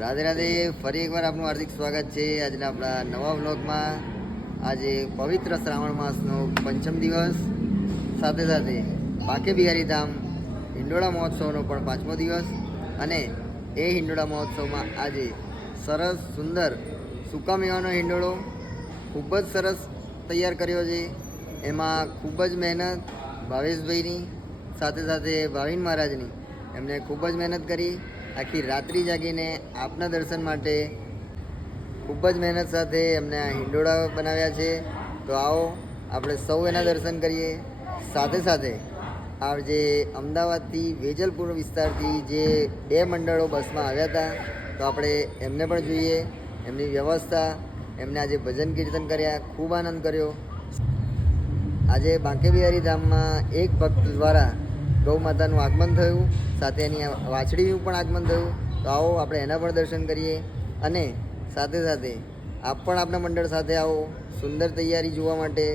રાધે રાધે. ફરી એકવાર આપનું હાર્દિક સ્વાગત છે આજના આપણા નવા વ્લોગમાં. આજે પવિત્ર શ્રાવણ માસનો પંચમ દિવસ, સાથે સાથે બાકે બિહારી ધામ હિંડોળા મહોત્સવનો પણ 5મો દિવસ. અને એ હિંડોળા મહોત્સવમાં આજે સરસ સુંદર સૂકા મેવાનો હિંડોળો ખૂબ જ સરસ તૈયાર કર્યો છે. એમાં ખૂબ જ મહેનત ભાવેશભાઈની, સાથે સાથે ભાવિન મહારાજની, એમને ખૂબ જ મહેનત કરી. આખી રાત્રિ જાગીને આપના દર્શન માટે ખૂબ જ મહેનત સાથે એમને આ હિંડોળા બનાવ્યા છે. તો આવો આપણે સૌ એના દર્શન કરીએ. સાથે સાથે આ જે અમદાવાદથી વેજલપુર વિસ્તારથી જે 2 મંડળો બસમાં આવ્યા હતા, તો આપણે એમને પણ જોઈએ, એમની વ્યવસ્થા, એમને આજે ભજન કીર્તન કર્યા, ખૂબ આનંદ કર્યો. આજે બાંકે બિહારી ધામમાં એક ભક્ત દ્વારા ગૌ માતાનું આગમન થયું, સાથે એની વાછડીનું પણ આગમન થયું. તો આવો આપણે એના પણ દર્શન કરીએ. અને સાથે સાથે આપ પણ આપણા મંડળ સાથે આવો સુંદર તૈયારી જોવા માટે,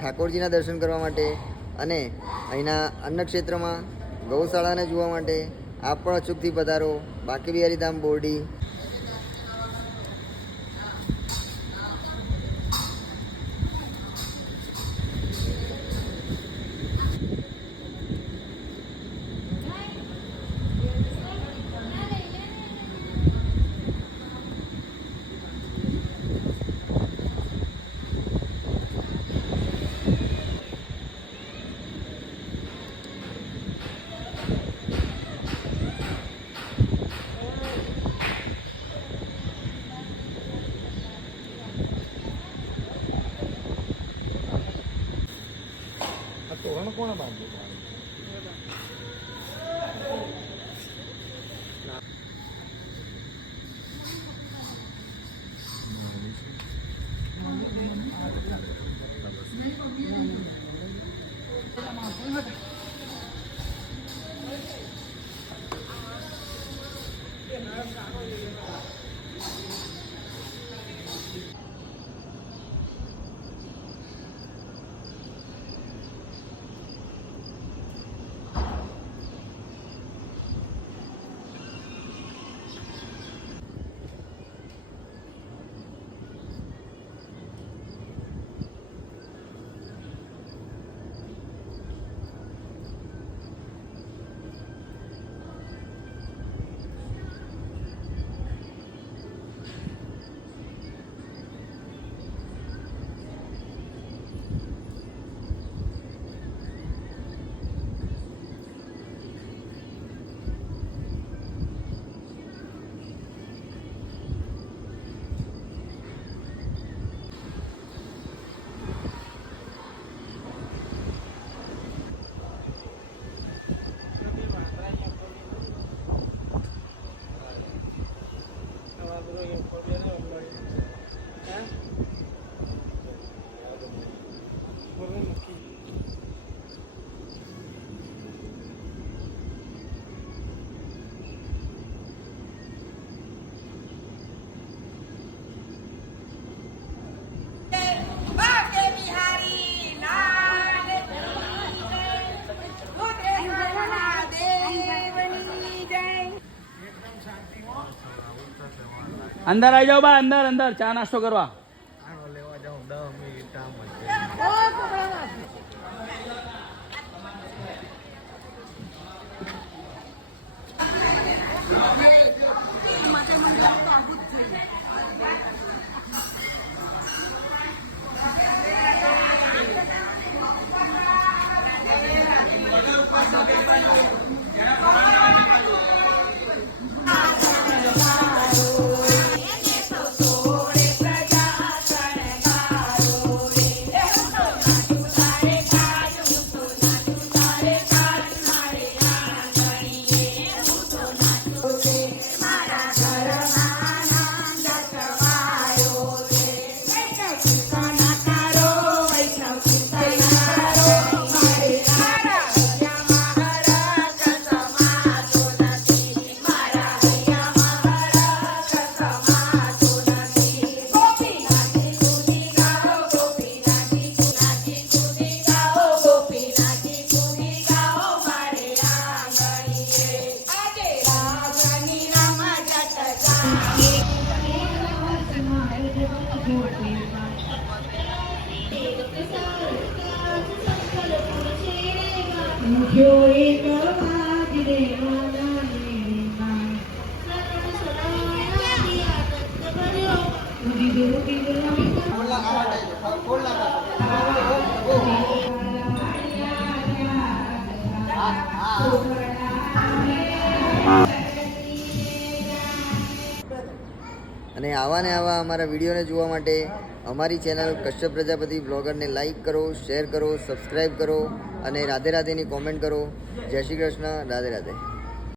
ઠાકોરજીના દર્શન કરવા માટે, અને અહીંના અન્નક્ષેત્રમાં ગૌશાળાને જોવા માટે આપ પણ અચૂકથી પધારો. બાંકે બિહારી ધામ બોરડી. તોરણ કોણ બાંધ્યું? અંદર આવી જાઓ બા, અંદર અંદર ચા નાસ્તો કરવા. લેવા જાઉં 10 મિનિટ આમ અને આવા ને આવા અમારા વિડીયોને જોવા માટે અમારી ચેનલ કશ્યપ પ્રજાપતિ બ્લોગરને લાઈક કરો, શેર કરો, સબસ્ક્રાઈબ કરો અને રાધે રાધેની કોમેન્ટ કરો. જય શ્રી કૃષ્ણ. રાધે રાધે.